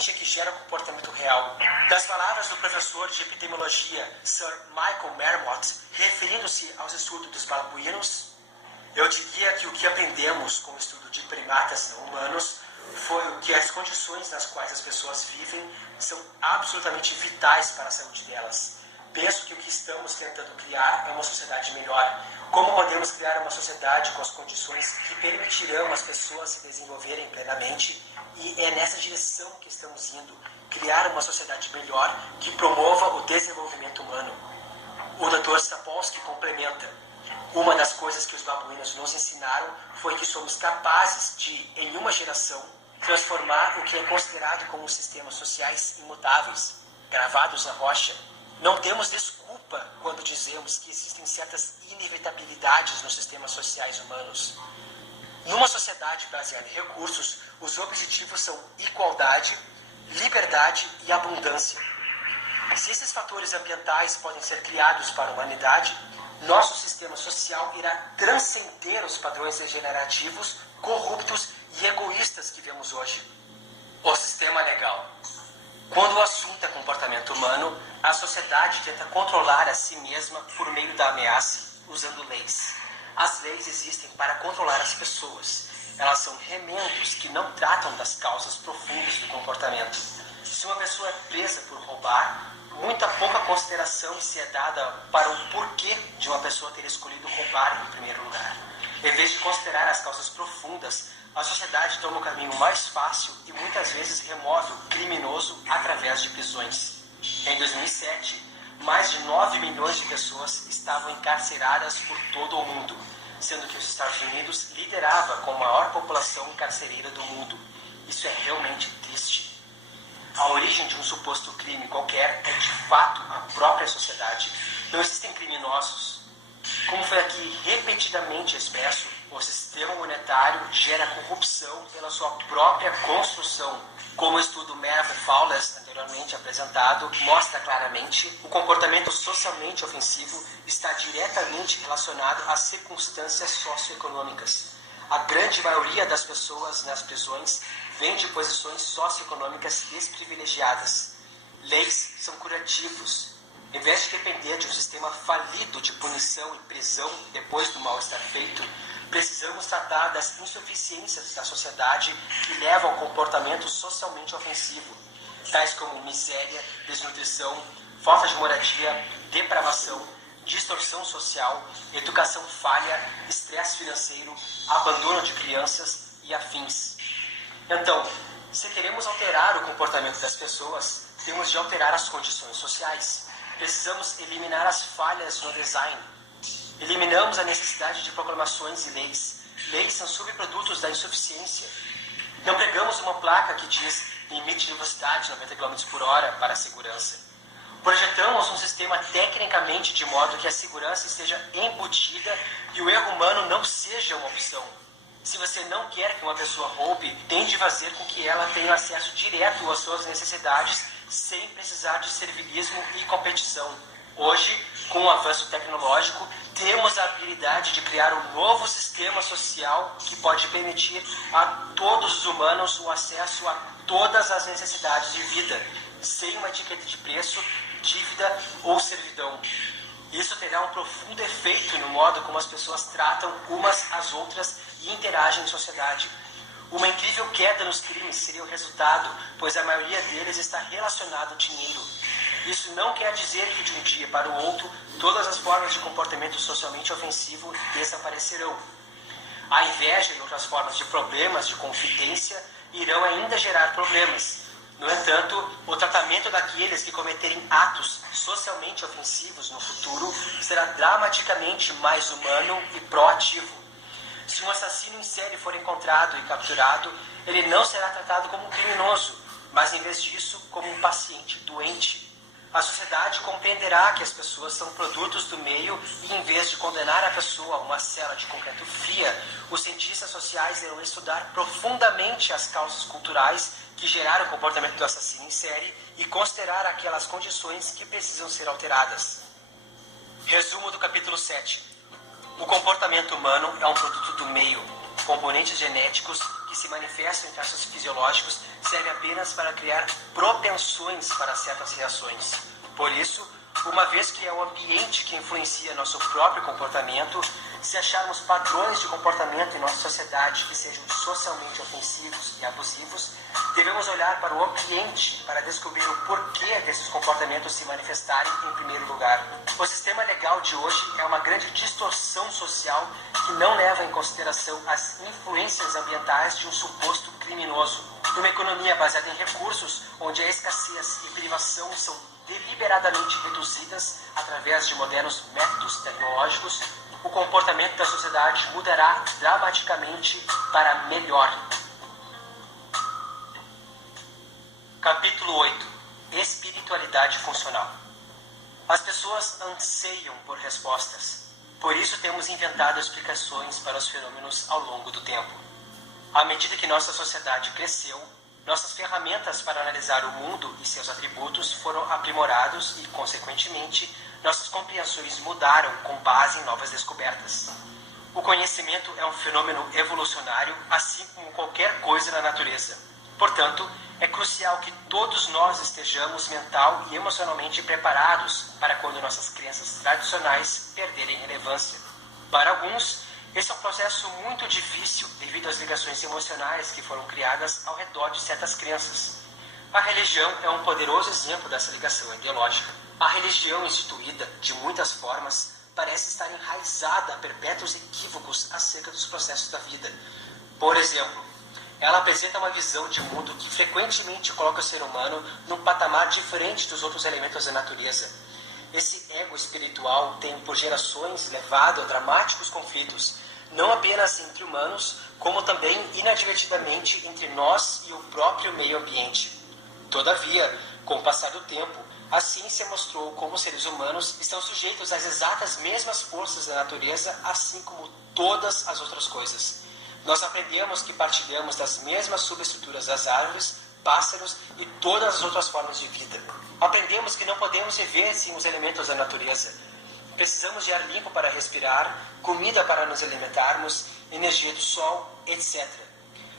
ambiente é que gera comportamento real. Das palavras do professor de epidemiologia Sir Michael Marmot, referindo-se aos estudos dos babuínos, eu diria que o que aprendemos com o estudo de primatas não humanos foi que as condições nas quais as pessoas vivem são absolutamente vitais para a saúde delas. Penso que o que estamos tentando criar é uma sociedade melhor. Como podemos criar uma sociedade com as condições que permitirão as pessoas se desenvolverem plenamente? E é nessa direção que estamos indo, criar uma sociedade melhor que promova o desenvolvimento humano. O Dr. Sapolsky complementa: uma das coisas que os babuínos nos ensinaram foi que somos capazes de, em uma geração, transformar o que é considerado como sistemas sociais imutáveis, gravados na rocha. Não temos desculpa quando dizemos que existem certas inevitabilidades nos sistemas sociais humanos. Numa sociedade baseada em recursos, os objetivos são igualdade, liberdade e abundância. Se esses fatores ambientais podem ser criados para a humanidade, nosso sistema social irá transcender os padrões degenerativos, corruptos e egoístas que vemos hoje. O sistema legal. Quando o assunto é comportamento humano, a sociedade tenta controlar a si mesma por meio da ameaça, usando leis. As leis existem para controlar as pessoas. Elas são remendos que não tratam das causas profundas do comportamento. Se uma pessoa é presa por roubar, muita pouca consideração se é dada para o porquê de uma pessoa ter escolhido roubar em primeiro lugar. Em vez de considerar as causas profundas, a sociedade toma o caminho mais fácil e muitas vezes remove o criminoso através de prisões. Em 2007, mais de 9 milhões de pessoas estavam encarceradas por todo o mundo, sendo que os Estados Unidos liderava com a maior população carcereira do mundo. Isso é realmente triste. A origem de um suposto crime qualquer é de fato a própria sociedade. Não existem criminosos. Como foi aqui repetidamente expresso, o sistema monetário gera corrupção pela sua própria construção. Como o estudo Mervo Fowles, anteriormente apresentado, mostra claramente, o comportamento socialmente ofensivo está diretamente relacionado às circunstâncias socioeconômicas. A grande maioria das pessoas nas prisões vem de posições socioeconômicas desprivilegiadas. Leis são curativos. Em vez de depender de um sistema falido de punição e prisão depois do mal estar feito, precisamos tratar das insuficiências da sociedade que levam ao comportamento socialmente ofensivo, tais como miséria, desnutrição, falta de moradia, depravação, distorção social, educação falha, estresse financeiro, abandono de crianças e afins. Então, se queremos alterar o comportamento das pessoas, temos de alterar as condições sociais. Precisamos eliminar as falhas no design. Eliminamos a necessidade de proclamações e leis. Leis são subprodutos da insuficiência. Não pregamos uma placa que diz limite de velocidade 90 km por hora para a segurança. Projetamos um sistema tecnicamente de modo que a segurança esteja embutida e o erro humano não seja uma opção. Se você não quer que uma pessoa roube, tente fazer com que ela tenha acesso direto às suas necessidades sem precisar de servilismo e competição. Hoje, com o avanço tecnológico, temos a habilidade de criar um novo sistema social que pode permitir a todos os humanos o acesso a todas as necessidades de vida, sem uma etiqueta de preço, dívida ou servidão. Isso terá um profundo efeito no modo como as pessoas tratam umas às outras e interagem em sociedade. Uma incrível queda nos crimes seria o resultado, pois a maioria deles está relacionado ao dinheiro. Isso não quer dizer que de um dia para o outro, todas as formas de comportamento socialmente ofensivo desaparecerão. A inveja e outras formas de problemas de confidência irão ainda gerar problemas. No entanto, o tratamento daqueles que cometerem atos socialmente ofensivos no futuro será dramaticamente mais humano e proativo. Se um assassino em série for encontrado e capturado, ele não será tratado como um criminoso, mas em vez disso, como um paciente doente. A sociedade compreenderá que as pessoas são produtos do meio e, em vez de condenar a pessoa a uma cela de concreto fria, os cientistas sociais irão estudar profundamente as causas culturais que geraram o comportamento do assassino em série e considerar aquelas condições que precisam ser alteradas. Resumo do capítulo 7. O comportamento humano é um produto do meio, componentes genéticos que se manifestam em traços fisiológicos serve apenas para criar propensões para certas reações. Por isso, uma vez que é o ambiente que influencia nosso próprio comportamento, se acharmos padrões de comportamento em nossa sociedade que sejam socialmente ofensivos e abusivos, devemos olhar para o ambiente para descobrir o porquê desses comportamentos se manifestarem em primeiro lugar. O sistema legal de hoje é uma grande distorção social que não leva em consideração as influências ambientais de um suposto criminoso. Numa economia baseada em recursos, onde a escassez e privação são deliberadamente reduzidas através de modernos métodos tecnológicos, o comportamento da sociedade mudará dramaticamente para melhor. Capítulo 8. Espiritualidade funcional. As pessoas anseiam por respostas. Por isso temos inventado explicações para os fenômenos ao longo do tempo. À medida que nossa sociedade cresceu, nossas ferramentas para analisar o mundo e seus atributos foram aprimorados e, consequentemente, nossas compreensões mudaram com base em novas descobertas. O conhecimento é um fenômeno evolucionário, assim como qualquer coisa na natureza. Portanto, é crucial que todos nós estejamos mental e emocionalmente preparados para quando nossas crenças tradicionais perderem relevância. Para alguns, esse é um processo muito difícil devido às ligações emocionais que foram criadas ao redor de certas crenças. A religião é um poderoso exemplo dessa ligação ideológica. A religião instituída, de muitas formas, parece estar enraizada a perpétuos equívocos acerca dos processos da vida. Por exemplo, ela apresenta uma visão de mundo que frequentemente coloca o ser humano num patamar diferente dos outros elementos da natureza. Esse ego espiritual tem por gerações levado a dramáticos conflitos, não apenas entre humanos, como também inadvertidamente entre nós e o próprio meio ambiente. Todavia, com o passar do tempo, a ciência mostrou como os seres humanos estão sujeitos às exatas mesmas forças da natureza, assim como todas as outras coisas. Nós aprendemos que partilhamos das mesmas subestruturas das árvores, pássaros e todas as outras formas de vida. Aprendemos que não podemos viver sem os elementos da natureza. Precisamos de ar limpo para respirar, comida para nos alimentarmos, energia do sol, etc.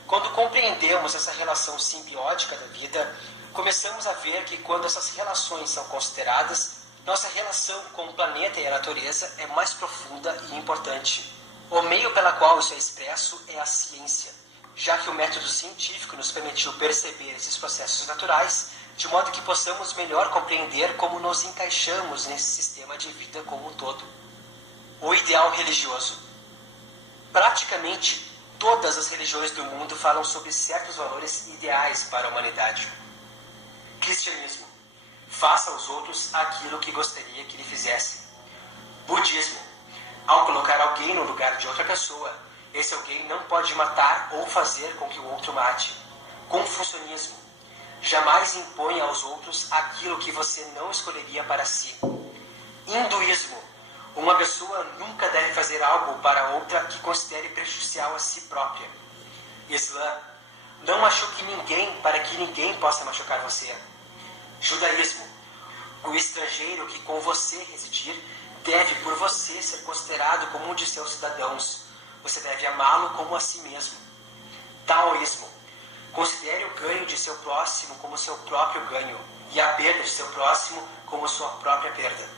Quando compreendemos essa relação simbiótica da vida, começamos a ver que quando essas relações são consideradas, nossa relação com o planeta e a natureza é mais profunda e importante. O meio pela qual isso é expresso é a ciência, já que o método científico nos permitiu perceber esses processos naturais, de modo que possamos melhor compreender como nos encaixamos nesse sistema de vida como um todo. O ideal religioso. Praticamente todas as religiões do mundo falam sobre certos valores ideais para a humanidade. Cristianismo. Faça aos outros aquilo que gostaria que lhe fizessem. Budismo. Ao colocar alguém no lugar de outra pessoa, esse alguém não pode matar ou fazer com que o outro mate. Confucionismo. Jamais imponha aos outros aquilo que você não escolheria para si. Hinduísmo. Uma pessoa nunca deve fazer algo para outra que considere prejudicial a si própria. Islã. Não machuque ninguém para que ninguém possa machucar você. Judaísmo. O estrangeiro que com você residir deve por você ser considerado como um de seus cidadãos. Você deve amá-lo como a si mesmo. Taoísmo. Considere o ganho de seu próximo como seu próprio ganho e a perda de seu próximo como sua própria perda.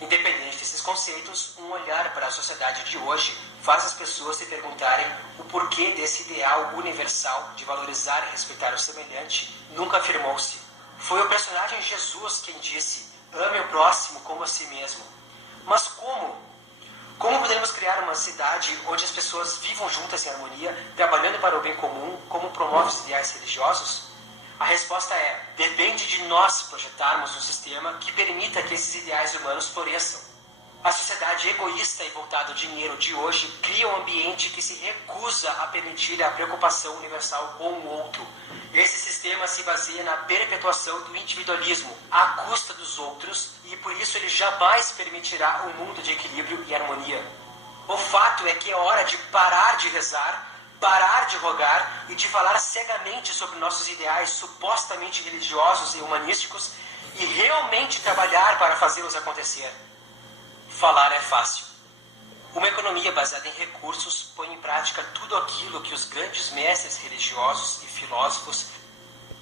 Independente desses conceitos, um olhar para a sociedade de hoje faz as pessoas se perguntarem o porquê desse ideal universal de valorizar e respeitar o semelhante nunca afirmou-se. Foi o personagem Jesus quem disse: ame o próximo como a si mesmo. Mas como? Como poderemos criar uma cidade onde as pessoas vivam juntas em harmonia, trabalhando para o bem comum, como promove os ideais religiosos? A resposta é: depende de nós projetarmos um sistema que permita que esses ideais humanos floresçam. A sociedade egoísta e voltada ao dinheiro de hoje cria um ambiente que se recusa a permitir a preocupação universal com o outro. Esse sistema se baseia na perpetuação do individualismo à custa dos outros e por isso ele jamais permitirá um mundo de equilíbrio e harmonia. O fato é que é hora de parar de rezar, parar de rogar e de falar cegamente sobre nossos ideais supostamente religiosos e humanísticos e realmente trabalhar para fazê-los acontecer. Falar é fácil. Uma economia baseada em recursos põe em prática tudo aquilo que os grandes mestres religiosos e filósofos